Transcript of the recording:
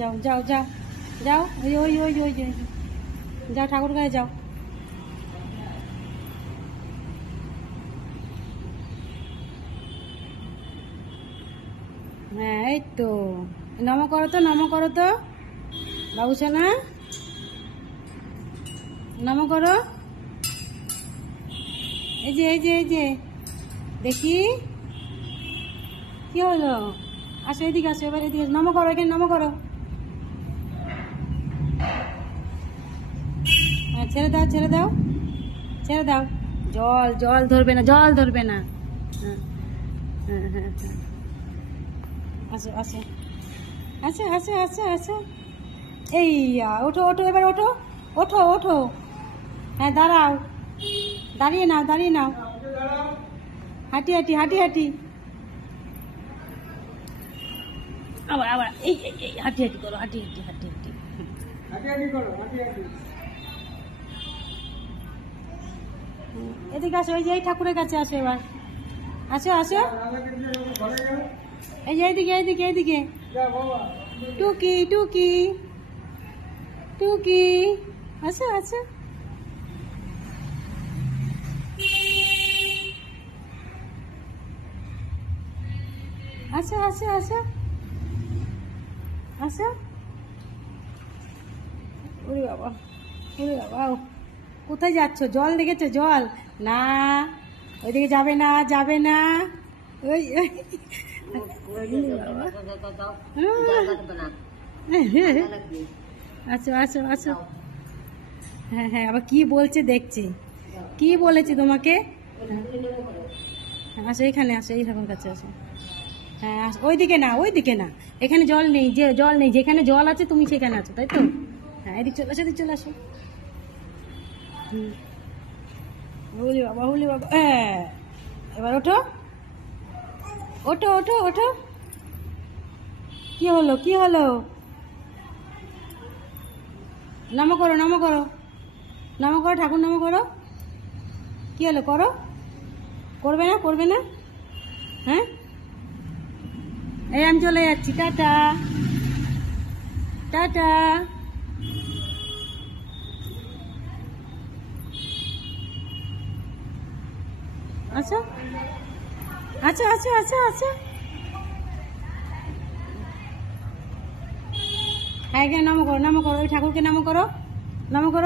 যাও যাও যাও যাও, ওই ওই ওই ওই ওই যাও, ঠাকুর গায়ে যাও। হ্যাঁ এই তো, নম করো তো, নম করো তো বাবু সোনা, নম করো। এই যে এই যে এই যে দেখি কি হলো, আসো এদিকে আসো, এবার এদিকে নম করো, এখানে নম করো। হ্যাঁ ছেড়ে দাও ছেড়ে দাও ছেড়ে দাও, জল জল ধরবে না, জল ধরবে না। হ্যাঁ হ্যাঁ হ্যাঁ হ্যাঁ, আসো আসো আসো আসো আসো আসো, এই ওঠো ওঠো, এবার ওঠো ওঠো ওঠো। হ্যাঁ দাঁড়াও, দাঁড়িয়ে নাও দাঁড়িয়ে নাও, হাঁটি হাঁটি হাঁটি হাঁটি, আবার আবার এই এই এই হাঁটি হাঁটি করো, হাঁটি হাঁটি হাঁটি হাঁটি হাঁটি হাঁটি করো, হাঁটি হাঁটি। এদিকে আসো, এই যে এই ঠাকুরের কাছে আসো, এবার আসো আসো, এই যে এইদিকে এইদিকে এইদিকে, টুকি টুকি টুকি, আসো আসো। আসো আসো আসো আসো, ওরে বাবা ওরে বাবা, কোথায় যাচ্ছ? জল দেখেছো? জল না, ওইদিকে যাবে না যাবে না, ওই আসো আসো আসো। হ্যাঁ হ্যাঁ, আবার কি বলছে দেখছি, কি বলেছে তোমাকে? হ্যাঁ আসো, এইখানে আসো, এই ঠাকুর কাছে আসো। হ্যাঁ আসো, ওইদিকে না ওইদিকে না, এখানে জল নেই, যে জল নেই, যেখানে জল আছে তুমি সেখানে আছো, তাই তো? হ্যাঁ এদিক চলে আসো, এদিক চলে আসো। হুলি বাবা হুলি বাবা, হ্যাঁ এবার ওঠো ওঠো ওঠো ওঠো, কি হলো কি হলো? নম করো নম করো নম করো, ঠাকুর নম করো। কি হলো, করো, করবে না করবে না? হ্যাঁ এই আমি চলে যাচ্ছি, টাটা টাটা। আচ্ছা আচ্ছা আচ্ছা আচ্ছা আচ্ছা, হ্যাঁ এখানে নাম করো, নাম করো, ওই ঠাকুরকে নাম করো, নাম করো।